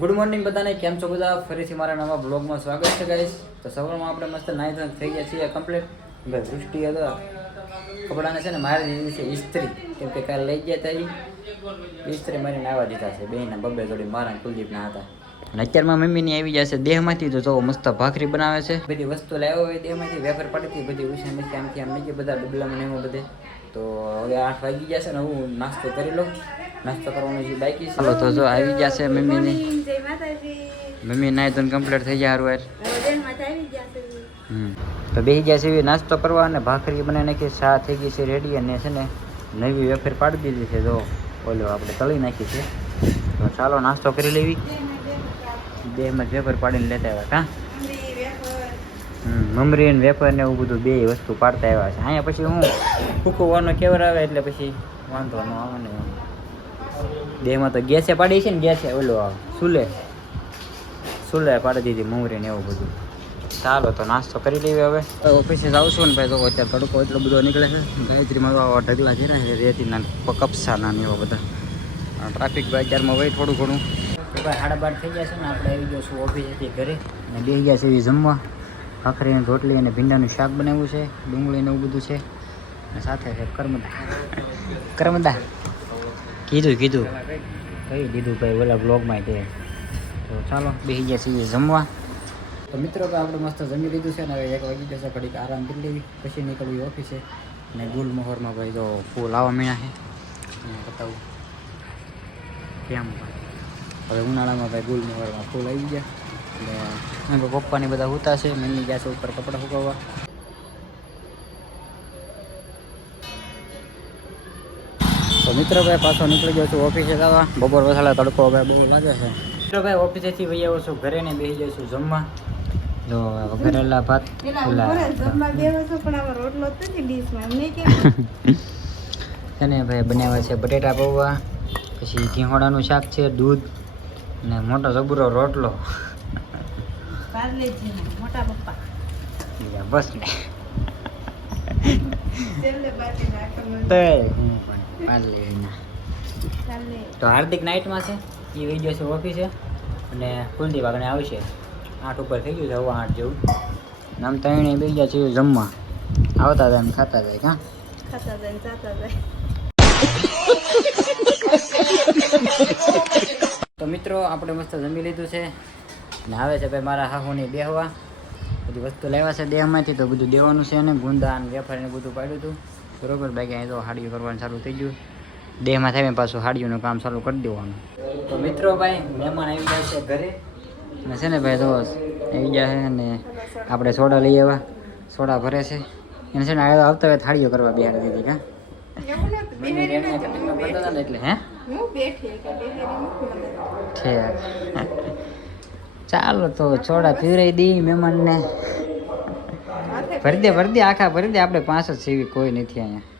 Good morning બધાને, કેમ છો બધા? ફરીથી મારા નવા બ્લોગમાં સ્વાગત છે ગાઈસ. તો સવારમાં આપણે મસ્ત નાઈ ધોઈને થઈ ગયા છીએ કમ્પ્લીટ. ભાઈ વૃષ્ટિ હતો, કપડાને છે ને મારી દીધી છે ઇસ્ત્રી, કેમ કે કાલે લઈ ગયા હતા ઇસ્ત્રી મારીને આવવા દીધા છે બેયના બબ્બે જોડી, મારા કુલદીપના હતા. અને અત્યારમાં મમ્મીની આવી જશે દેહમાંથી, તો જો મસ્ત ભાખરી બનાવે છે. બધી વસ્તુ લાવ્યો હોય દેહમાંથી, વેપાર પડતી બધી ઉછા નથી આમથી આમ નહીં બધા ડબલામાં એમાં બધે. તો હવે 8 વાગી ગયા છે ને હું નાસ્તો કરી લઉં. નાસ્તો કરવાનો જે બાકી છે. ચાલો તો જો આવી ગયા છે મમ્મીની. મમ્મી નાઈ ધોઈને કમ્પ્લીટ થઈ ગયા હારું તો બેસી ગયા છે નાસ્તો કરવા, અને ભાખરી બનાવી નાખી, ચા થઈ ગઈ છે રેડી, અને છે ને નવી વેફર પાડી દીધી છે. જો ઓલો આપણે તળી નાખી છે. તો ચાલો નાસ્તો કરી લેવી. બેમાં વેફર પાડીને લેતા આવ્યા મમરી ને વેફર ને એવું બધું બે વસ્તુ પાડતા આવ્યા છે. અહીંયા પછી હું ફૂકવાનો કેવર આવે એટલે પછી વાંધો ન આવે ને. બેમાં તો ગેસે પાડી છે ને, ગેસે ઓલો આવે સુલે પાડી દીધી મમરી ને એવું બધું. ચાલો તો નાસ્તો કરી લઈએ. હવે ઓફિસે જાઉં છું ને ભાઈ. તો અત્યારે તડકો એટલો બધો નીકળે છે. ગાયત્રીમાં તો આવા ઢગલા છે ને રેતીના કપસાના ને એવા બધા. ટ્રાફિક ભાઈ અત્યારમાં હોય થોડું ઘણું. ભાઈ 12:30 થઈ ગયા છે ને, આપણે આવી ગયો છું ઓફિસેથી ઘરે, અને બેસી ગયા છે જમવા. ભાખરી રોટલી અને ભીંડાનું શાક બનાવ્યું છે, ડુંગળી ને એવું બધું છે, અને સાથે છે કરમદા કીધું કહી દીધું ભાઈ ઓલા બ્લોગમાં તે. તો ચાલો બેસી ગયા છીએ જમવા. તો મિત્રો આપણે મસ્ત જમી લીધું છે ને, હવે 1 વાગી જશે, ઘડીક આરામ કરી લેવી, પછી નીકળવી ઓફિસે. અને ગુલમોહરમાં ભાઈ તો ફૂલ આવા મીણા છે, બતાવું કેમ. હવે ઉનાળામાં ભાઈ ગુલમોહરમાં ફૂલ આવી ગયા. એટલે પપ્પાની બધા હુતા છે, મમ્મી ગયા છે ઉપર કપડાં સુકવવા. તો મિત્રો ભાઈ પાછો નીકળી ગયો છું ઓફિસે જવા. બપોર વસાડા તડકો ભાઈ બહુ લાગે છે. મિત્રો ભાઈ ઓફિસેથી વહી આવ્યો છું ઘરે ને બેસી જઈશું જમવા. જો વઘારેલા ભાત અને ભાઈ બનાવ્યા છે બટેટા પૌવા, પછી ઘીહોડાનું શાક છે, દૂધ ને મોટો જબરો રોટલો. બસ તો હાર્દિક નાઇટમાં છે, એ વહી ગયો છે ઓફિસે, અને કુલદીપ આગળ આવશે. 8 ઉપર થઈ ગયું છે, હવે 8 જેવું. આમ ત્રણે બેસી ગયા છે જમવા. આવતા જાય ને ખાતા જાય. ક્યાં ખાતા જાય ને જાતા જાય. તો મિત્રો આપણે મસ્ત જમી લીધું છે, અને આવે છે ભાઈ મારા હાહુની બેહવા. બધી વસ્તુ લેવા છે દેહમાંથી, તો બધું દેવાનું છે, અને ગુંદા અને વેફર ને બધું પાડ્યું હતું બરોબર. બાકી અહીં તો હાડીઓ કરવાનું ચાલુ થઈ ગયું. દેહમાં થાય પાછું હાડીઓનું કામ ચાલુ કરી દેવાનું. તો મિત્રો ભાઈ મહેમાન આવી ગયા છે ઘરે, અને છે ને ભાઈ દોસ્ત આવી ગયા છે, અને આપણે સોડા લઈ આવ્યા. સોડા ભરે છે એને, છે ને આવતા હોય થાળીઓ કરવા બેહાડી દીધી. કાં એટલે હે ચાલો તો સોડા પીવરાઈ દી મહેમાનને. ભરી દે આખા ભરી દે. આપણે 5 જ સીવી, કોઈ નથી અહીંયા.